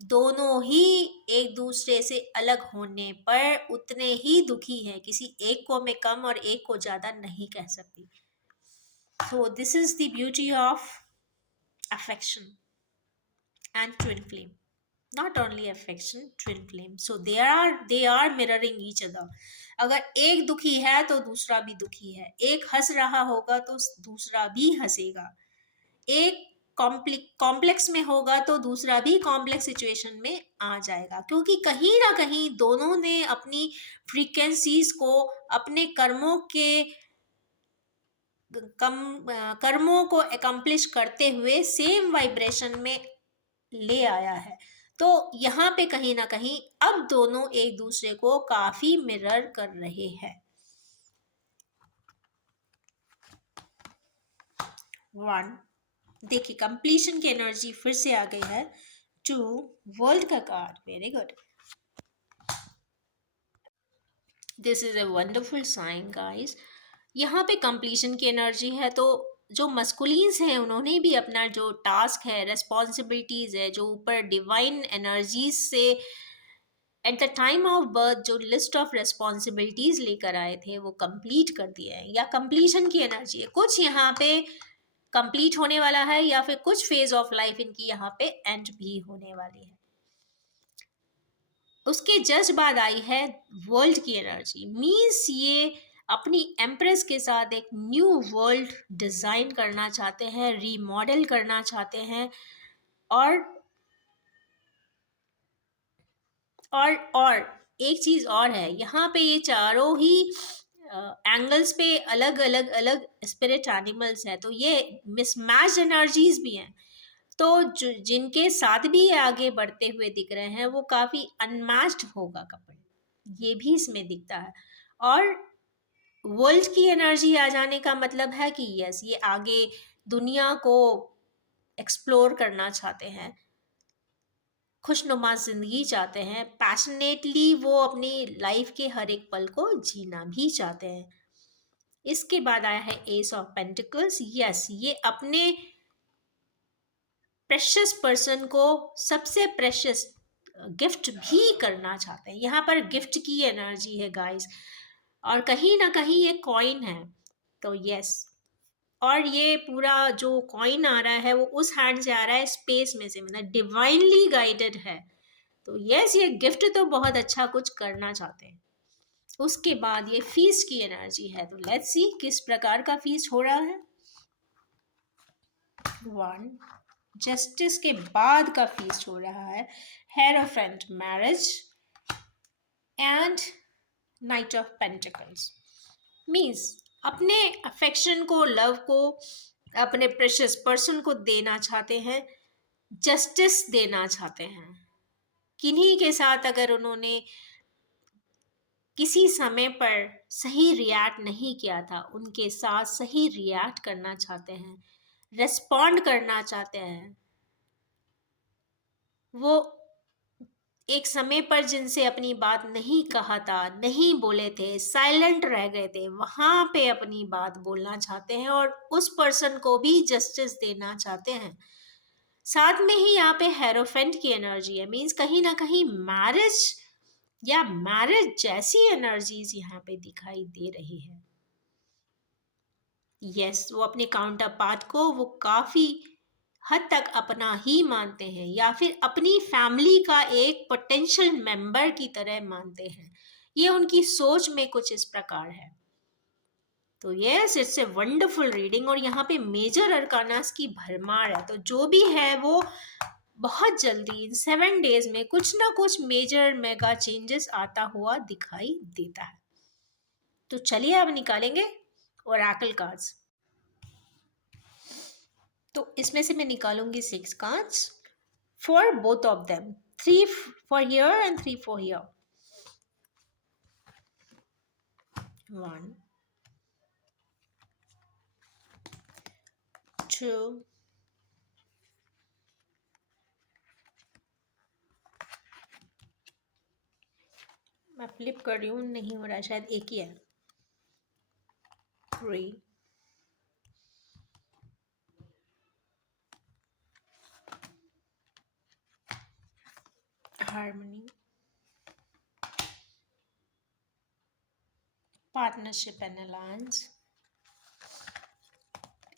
दोनों ही एक दूसरे से अलग होने पर उतने ही दुखी हैं, किसी एक को मैं कम और एक को ज्यादा नहीं कह सकती। So this is the beauty of affection and twin flame. Not only affection, twin flame. So they are mirroring each other. अगर एक दुखी है तो दूसरा भी दुखी है, एक हंस रहा होगा तो दूसरा भी हंसेगा, एक कॉम्प्लेक्स में होगा तो दूसरा भी कॉम्प्लेक्स सिचुएशन में आ जाएगा, क्योंकि कहीं ना कहीं दोनों ने अपनी फ्रीक्वेंसीज को अपने कर्मों को एकम्प्लिश करते हुए सेम वाइब्रेशन में ले आया है। तो यहाँ पे कहीं ना कहीं अब दोनों एक दूसरे को काफी मिरर कर रहे हैं। 1 देखिए कंप्लीशन की एनर्जी फिर से आ गई है। 2 वर्ल्ड का card, very good. This is a wonderful sign guys. यहाँ पे कंप्लीशन की एनर्जी है, तो जो मस्कुलिन्स हैं उन्होंने भी अपना जो टास्क है, रेस्पॉन्सिबिलिटीज है, जो ऊपर डिवाइन एनर्जीज से at the time of birth जो लिस्ट ऑफ रेस्पॉन्सिबिलिटीज लेकर आए थे वो कंप्लीट कर दिए हैं, या कंप्लीशन की एनर्जी है। कुछ यहाँ पे कंप्लीट होने वाला है, या फिर कुछ फेज ऑफ लाइफ इनकी यहाँ पे एंड भी होने वाली है। उसके जस्ट बाद आई है वर्ल्ड की एनर्जी। मीन्स ये अपनी एम्प्रेस के साथ एक न्यू वर्ल्ड डिजाइन करना चाहते हैं, रीमॉडल करना चाहते हैं, और और एक चीज और है, यहाँ पे ये चारों ही एंगल्स पे अलग अलग अलग स्पिरिट एनिमल्स हैं, तो ये मिसमैच एनर्जीज भी हैं। तो जिनके साथ भी ये आगे बढ़ते हुए दिख रहे हैं वो काफी अनमैच्ड होगा कपल, ये भी इसमें दिखता है। और वर्ल्ड की एनर्जी आ जाने का मतलब है कि यस, ये आगे दुनिया को एक्सप्लोर करना चाहते हैं, खुशनुमा जिंदगी चाहते हैं, पैशनेटली वो अपनी लाइफ के हर एक पल को जीना भी चाहते हैं। इसके बाद आया है एस ऑफ पेंटिकल्स। यस, ये अपने प्रेशियस पर्सन को सबसे प्रेशियस गिफ्ट भी करना चाहते हैं। यहाँ पर गिफ्ट की एनर्जी है गाइस, और कहीं ना कहीं ये कॉइन है, तो यस। और ये पूरा जो कॉइन आ रहा है वो उस हैंड से आ रहा है, स्पेस में से, मतलब डिवाइनली गाइडेड है। तो यस, ये गिफ्ट तो बहुत अच्छा कुछ करना चाहते हैं। उसके बाद ये फीस्ट की एनर्जी है, तो लेट्स सी किस प्रकार का फीस्ट हो रहा है। 1 जस्टिस के बाद का फीस्ट हो रहा है, hierophant marriage and night of pentacles. Means अपने अफेक्शन को, लव को अपने प्रेशियस पर्सन को देना चाहते हैं, जस्टिस देना चाहते हैं। किन्हीं के साथ अगर उन्होंने किसी समय पर सही रिएक्ट नहीं किया था, उनके साथ सही रिएक्ट करना चाहते हैं, रेस्पॉन्ड करना चाहते हैं। वो एक समय पर जिनसे अपनी बात नहीं कहा था, नहीं बोले थे, साइलेंट रह गए थे, वहां पे अपनी बात बोलना चाहते हैं और उस पर्सन को भी जस्टिस देना चाहते हैं। साथ में ही यहाँ पे हेरोफेंट की एनर्जी है, मीन्स कहीं ना कहीं मैरिज या मैरिज जैसी एनर्जीज यहाँ पे दिखाई दे रही है। यस, वो अपने काउंटर पार्ट को वो काफी हद तक अपना ही मानते हैं, या फिर अपनी फैमिली का एक पोटेंशियल मेंबर की तरह मानते हैं। ये उनकी सोच में कुछ इस प्रकार है। तो yes, it's a wonderful reading, और यहाँ पे मेजर अरकानास की भरमार है। तो जो भी है वो बहुत जल्दी इन 7 डेज में कुछ ना कुछ मेजर मेगा चेंजेस आता हुआ दिखाई देता है। तो चलिए अब निकालेंगे ओरेकल कार्ड्स। तो इसमें से मैं निकालूंगी 6 cards for both of them, 3 for here and 3 for here. 1 2 मैं फ्लिप कर रही हूँ, नहीं हो रहा, शायद एक ही है। Free. Harmony. Partnership and alliance.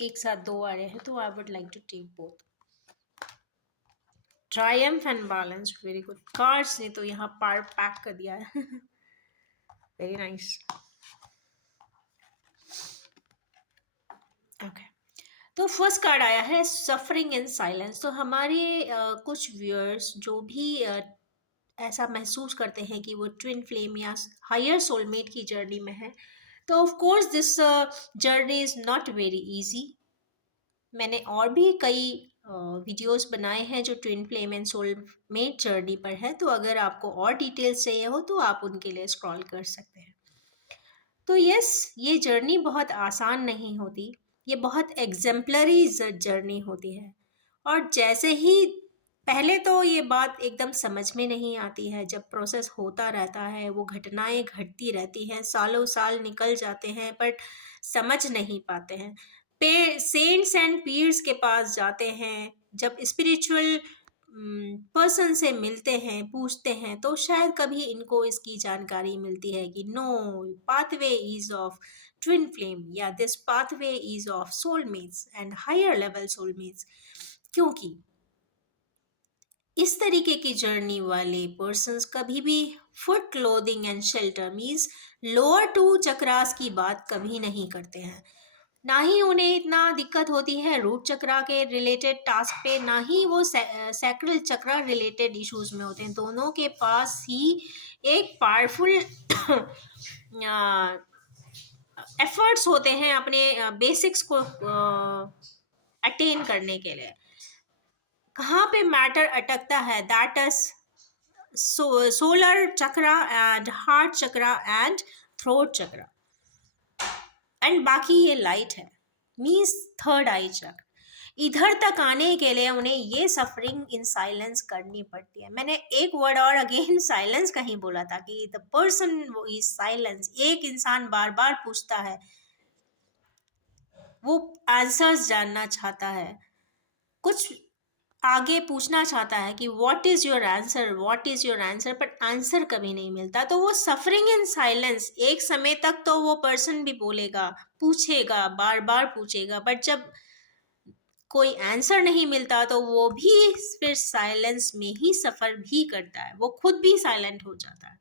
एक साथ दो आ रहे हैं तो I would like to take both. Triumph and balance. Very good. Cards ने तो यहाँ पार पैक कर दिया है. Very nice. ओके. तो फर्स्ट कार्ड आया है सफरिंग इन साइलेंस. तो हमारे कुछ व्यूअर्स जो भी ऐसा महसूस करते हैं कि वो ट्विन फ्लेम या हायर सोलमेट की जर्नी में है, तो of course this journey is not very easy. मैंने और भी कई वीडियोस बनाए हैं जो twin flame and soulmate journey पर है, तो अगर आपको और डिटेल्स चाहिए हो तो आप उनके लिए स्क्रॉल कर सकते हैं. तो यस, ये जर्नी बहुत आसान नहीं होती. ये बहुत एग्जाम्पलरी जर्नी होती है. और जैसे ही पहले तो ये बात एकदम समझ में नहीं आती है. जब प्रोसेस होता रहता है, वो घटनाएं घटती रहती हैं, सालों साल निकल जाते हैं, बट समझ नहीं पाते हैं. पे सेंट्स एंड पीर्स के पास जाते हैं, जब स्पिरिचुअल पर्सन से मिलते हैं, पूछते हैं, तो शायद कभी इनको इसकी जानकारी मिलती है कि no, pathway is of twin flame या this pathway is of soulmates and higher level soulmates. क्योंकि इस तरीके की जर्नी वाले पर्सन्स कभी भी food clothing and shelter means lower two chakras की बात कभी नहीं करते हैं. ना ही उन्हें इतना दिक्कत होती है रूट चक्रा के रिलेटेड टास्क पे, ना ही वो सैक्रल चक्रा रिलेटेड इश्यूज में होते हैं. दोनों के पास ही एक पावरफुल एफर्ट्स होते हैं अपने बेसिक्स को अटेन करने के लिए. कहाँ पे मैटर अटकता है, that is solar chakra and heart chakra and throat chakra. And बाकी ये लाइट है, मीन्स थर्ड आई चक्र. इधर तक आने के लिए उन्हें ये सफरिंग इन साइलेंस करनी पड़ती है. मैंने एक वर्ड और अगेन साइलेंस कहीं बोला था कि द पर्सन वो इज साइलेंस. एक इंसान बार बार पूछता है, वो आंसर्स जानना चाहता है, कुछ आगे पूछना चाहता है कि what is your answer, what is your answer, but answer कभी नहीं मिलता. तो वो सफरिंग इन साइलेंस. एक समय तक तो वो पर्सन भी बोलेगा, पूछेगा, बार बार पूछेगा, बट जब कोई आंसर नहीं मिलता तो वो भी फिर साइलेंस में ही सफर भी करता है, वो खुद भी साइलेंट हो जाता है.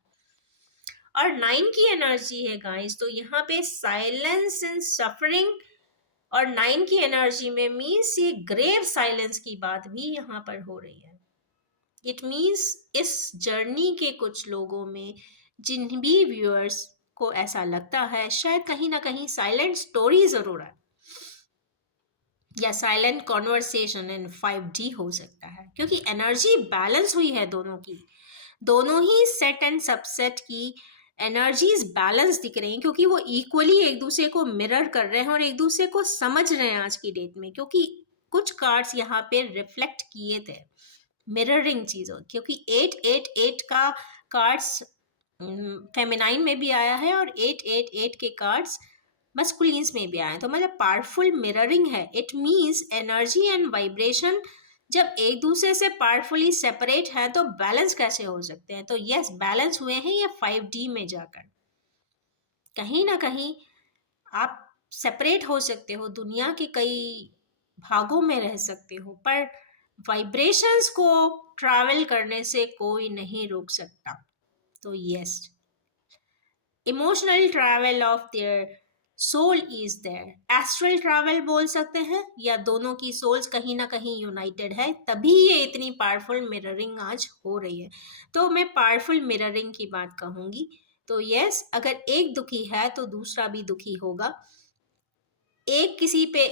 और 9 की एनर्जी है गाइस, तो यहाँ पे साइलेंस इन सफरिंग और 9 की एनर्जी में मीन्स ये ग्रेव साइलेंस की बात भी यहाँ पर हो रही है. इट मीन्स इस जर्नी के कुछ लोगों में, जिन भी व्यूअर्स को ऐसा लगता है शायद कहीं ना कहीं साइलेंट स्टोरी जरूर है या साइलेंट कॉन्वर्सेशन इन 5D हो सकता है, क्योंकि एनर्जी बैलेंस हुई है दोनों की. दोनों ही सेट एंड सबसेट की एनर्जीज बैलेंस दिख रही हैं, क्योंकि वो इक्वली एक दूसरे को मिरर कर रहे हैं और एक दूसरे को समझ रहे हैं आज की डेट में. क्योंकि कुछ कार्ड्स यहाँ पे रिफ्लेक्ट किए थे मिररिंग चीज़ों, क्योंकि 888 का कार्ड्स फेमिनाइन में भी आया है और 888 के कार्ड्स मस्कुलिन्स में भी आए. तो मतलब पावरफुल मिररिंग है. It means energy and vibration जब एक दूसरे से पावरफुली सेपरेट है तो बैलेंस कैसे हो सकते हैं. तो यस, बैलेंस हुए हैं ये 5D में जाकर. कहीं ना कहीं आप सेपरेट हो सकते हो, दुनिया के कई भागों में रह सकते हो, पर वाइब्रेशंस को ट्रैवल करने से कोई नहीं रोक सकता. तो yes, emotional travel of their soul is there. Astral travel बोल सकते हैं, या दोनों की सोल्स कहीं ना कहीं यूनाइटेड है, तभी ये इतनी पावरफुल मिररिंग आज हो रही है. तो मैं पावरफुल मिररिंग की बात कहूँगी. तो यस, अगर एक दुखी है तो दूसरा भी दुखी होगा. एक किसी पे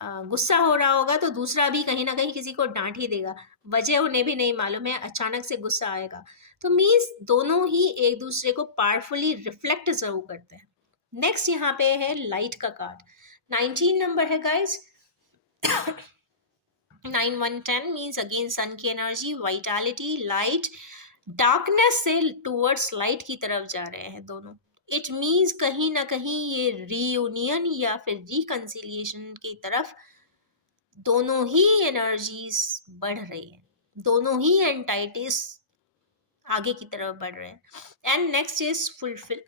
गुस्सा हो रहा होगा तो दूसरा भी कहीं ना कहीं किसी को डांट ही देगा, वजह उन्हें भी नहीं मालूम है, अचानक से गुस्सा आएगा. तो मीन्स दोनों ही एक दूसरे को पावरफुली रिफ्लेक्ट जरूर करते हैं. नेक्स्ट यहाँ पे है लाइट का कार्ड. 19 नंबर है गाइस. 9 1 10 मीन्स अगेन सन की एनर्जी, वाइटैलिटी, लाइट. डार्कनेस से टूवर्ड्स लाइट की तरफ जा रहे हैं दोनों. इट मीन्स कहीं ना कहीं ये रीयूनियन या फिर रिकंसिलिएशन की तरफ दोनों ही एनर्जीज बढ़ रही है, दोनों ही एंटाइटीज आगे की तरफ बढ़ रहे हैं। And next is fulfil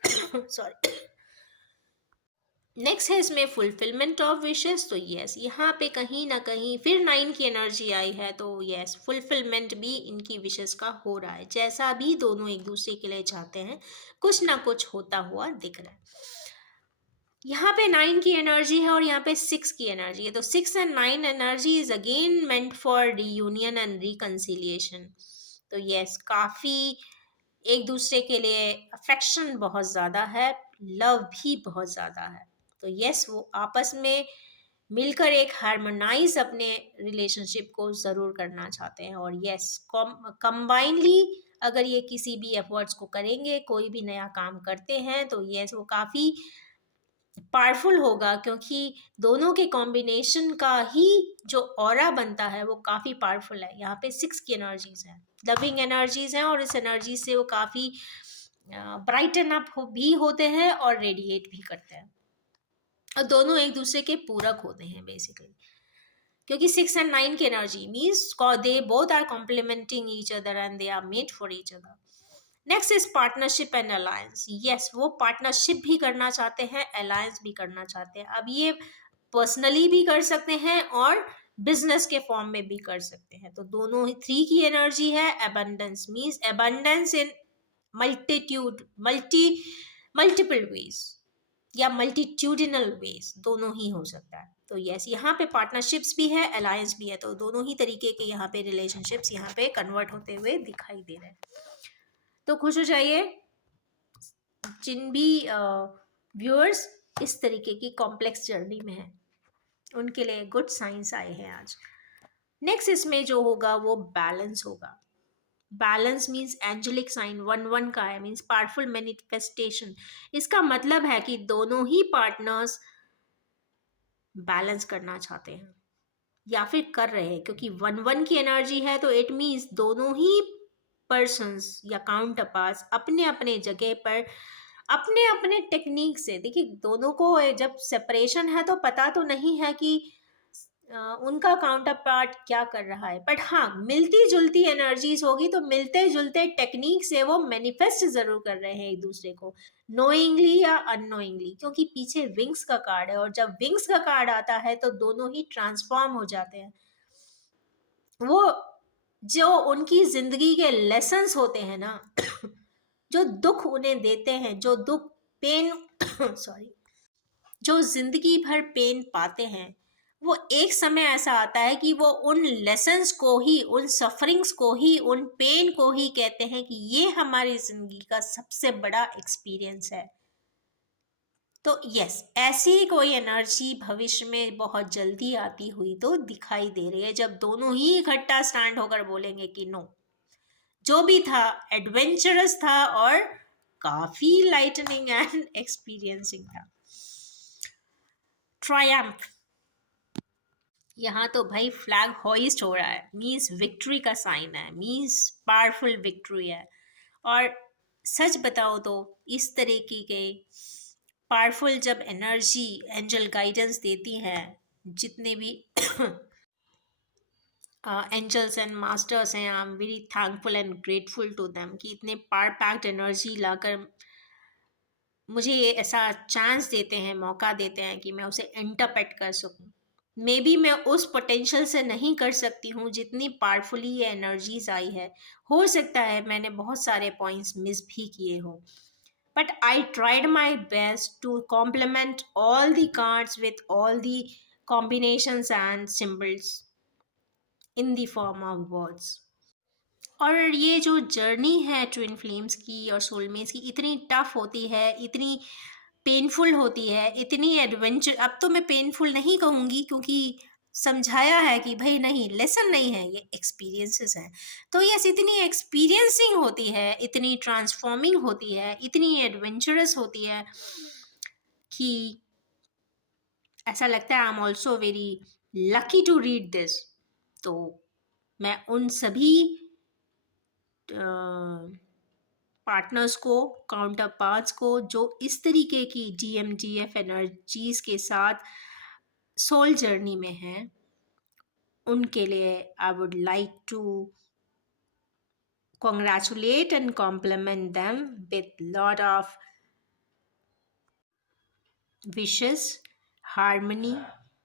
sorry next है इसमें फुलफिलमेंट ऑफ विशेस। तो यस, यहाँ पे कहीं ना कहीं फिर 9 की एनर्जी आई है, तो यस फुलफिलमेंट भी इनकी विशेस का हो रहा है। जैसा भी दोनों एक दूसरे के लिए चाहते हैं, कुछ ना कुछ होता हुआ दिख रहा है। यहाँ पे 9 की एनर्जी है और यहाँ पे 6 की एनर्जी है, तो 6 and 9 energy is again meant for reunion and reconciliation. तो यस, काफ़ी एक दूसरे के लिए अफेक्शन बहुत ज़्यादा है, लव भी बहुत ज़्यादा है। तो यस, वो आपस में मिलकर एक हार्मोनाइज अपने रिलेशनशिप को ज़रूर करना चाहते हैं। और यस, कंबाइनली अगर ये किसी भी एफर्ट्स को करेंगे, कोई भी नया काम करते हैं, तो यस वो काफ़ी पावरफुल होगा, क्योंकि दोनों के कॉम्बिनेशन का ही जो ऑरा बनता है वो काफ़ी पावरफुल है। यहाँ पे 6 की एनर्जीज हैं, लविंग एनर्जीज हैं, और इस एनर्जी से वो काफ़ी ब्राइटन अप भी होते हैं और रेडिएट भी करते हैं, और दोनों एक दूसरे के पूरक होते हैं बेसिकली, क्योंकि 6 एंड 9 की energy means they both are complementing each other and they are made for each other. Next is partnership and alliance. Yes, वो पार्टनरशिप भी करना चाहते हैं, अलायंस भी करना चाहते हैं। अब ये पर्सनली भी कर सकते हैं और बिजनेस के फॉर्म में भी कर सकते हैं। तो दोनों ही 3 की एनर्जी है abundance, means abundance in multitude multiple ways या मल्टीट्यूडिनल वेज, दोनों ही हो सकता है। तो यस, यहाँ पे पार्टनरशिप्स भी है, अलायंस भी है, तो दोनों ही तरीके के यहाँ पे रिलेशनशिप्स यहाँ पे कन्वर्ट होते हुए दिखाई दे रहे हैं। तो खुश हो जाइए जिन भी व्यूअर्स इस तरीके की कॉम्प्लेक्स जर्नी में हैं, उनके लिए गुड साइंस आए हैं आज। नेक्स्ट इसमें जो होगा वो बैलेंस होगा। बैलेंस मीन्स एंजेलिक साइन 1-1 का है, मीन्स पावरफुल मैनिफेस्टेशन। इसका मतलब है कि दोनों ही पार्टनर्स बैलेंस करना चाहते हैं या फिर कर रहे हैं, क्योंकि 1-1 की एनर्जी है, तो इट मीन्स दोनों ही पर्सन्स या काउंटर पार्ट्स अपने अपने जगह पर अपने अपने टेक्निक से, देखिए दोनों को जब सेपरेशन है तो पता तो नहीं है कि उनका काउंटर पार्ट क्या कर रहा है, बट हाँ मिलती जुलती एनर्जीज होगी, तो मिलते जुलते टेक्निक से वो मैनिफेस्ट जरूर कर रहे हैं एक दूसरे को, नोइंगली या अननोइंगली, क्योंकि पीछे विंग्स का कार्ड है, और जब विंग्स का कार्ड आता है तो दोनों ही ट्रांसफॉर्म हो जाते हैं। वो जो उनकी जिंदगी के लेसन्स होते हैं ना जो दुख उन्हें देते हैं, जो दुख पेन सॉरी जो जिंदगी भर पेन पाते हैं, वो एक समय ऐसा आता है कि वो उन लेसन्स को ही, उन सफरिंग्स को ही, उन पेन को ही कहते हैं कि ये हमारी जिंदगी का सबसे बड़ा एक्सपीरियंस है। तो यस, ऐसी कोई एनर्जी भविष्य में बहुत जल्दी आती हुई तो दिखाई दे रही है, जब दोनों ही इकट्ठा स्टैंड होकर बोलेंगे कि नो, जो भी था एडवेंचरस था और काफी लाइटनिंग एंड एक्सपीरियंसिंग था। ट्रायम्फ, यहाँ तो भाई फ्लैग होइस्ट हो रहा है, मीन्स विक्ट्री का साइन है, मीन्स पावरफुल विक्ट्री है। और सच बताओ तो इस तरीके के पावरफुल जब एनर्जी एंजल गाइडेंस देती हैं, जितने भी एंजल्स एंड मास्टर्स हैं, I am very thankful and grateful to them कि इतने पावर पैक्ड एनर्जी लाकर मुझे ये ऐसा चांस देते हैं, मौका देते हैं कि मैं उसे इंटरप्रेट कर सकूं। मे बी मैं उस पोटेंशियल से नहीं कर सकती हूँ जितनी पावरफुली ये एनर्जीज आई है। हो सकता है मैंने बहुत सारे पॉइंट्स मिस भी किए हो, but I tried my best to compliment all the cards with all the combinations and symbols in the form of words. और ये जो जर्नी है ट्विन फ्लेम्स की और सोलमेट्स की, इतनी टफ होती है, इतनी पेनफुल होती है, इतनी एडवेंचर, अब तो मैं पेनफुल नहीं कहूँगी क्योंकि समझाया है कि भाई नहीं, लेसन नहीं है, ये एक्सपीरियंसेस हैं। तो यस, इतनी एक्सपीरियंसिंग होती है, इतनी ट्रांसफॉर्मिंग होती है, इतनी एडवेंचरस होती है कि ऐसा लगता है I am also very lucky to read this. तो मैं उन सभी पार्टनर्स को, काउंटर पार्ट्स को जो इस तरीके की DMDF एनर्जीज के साथ सोल जर्नी में हैं, उनके लिए I would like to congratulate and compliment them with lot of wishes, harmony,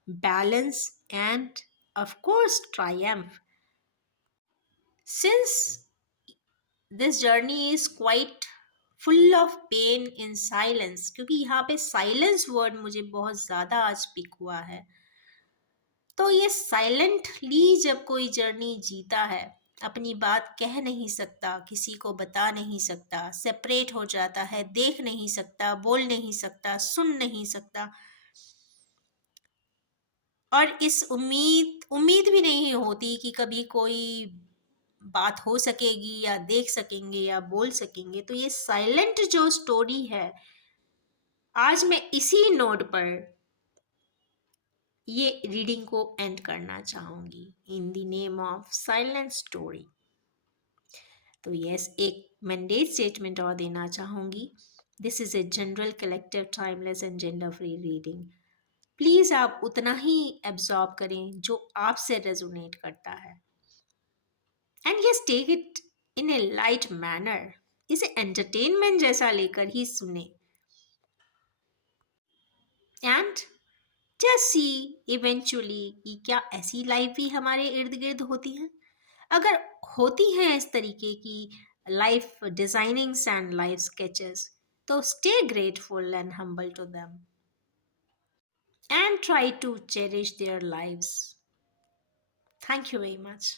balance, and of course triumph. Since this journey is quite full of pain in silence, क्योंकि यहाँ पे silence word मुझे बहुत ज़्यादा आज पिक हुआ है, तो ये साइलेंटली जब कोई जर्नी जीता है, अपनी बात कह नहीं सकता, किसी को बता नहीं सकता, सेपरेट हो जाता है, देख नहीं सकता, बोल नहीं सकता, सुन नहीं सकता, और इस उम्मीद उम्मीद भी नहीं होती कि कभी कोई बात हो सकेगी या देख सकेंगे या बोल सकेंगे, तो ये साइलेंट जो स्टोरी है, आज मैं इसी नोट पर ये रीडिंग को एंड करना चाहूंगी in the name of silent story. तो यस, एक मैंडेट स्टेटमेंट और देना चाहूंगी। This is a general collective timeless and gender free reading. Please आप उतना ही एब्जॉर्ब करें जो आपसे रेजोनेट करता है, and yes take it in a light manner. इसे एंटरटेनमेंट जैसा लेकर ही सुने, एंड जस्ट सी इवेंचुअली कि क्या ऐसी लाइफ भी हमारे इर्द गिर्द होती हैं। अगर होती हैं इस तरीके की life designings and life sketches, तो stay grateful and humble to them and try to cherish their lives. Thank you very much.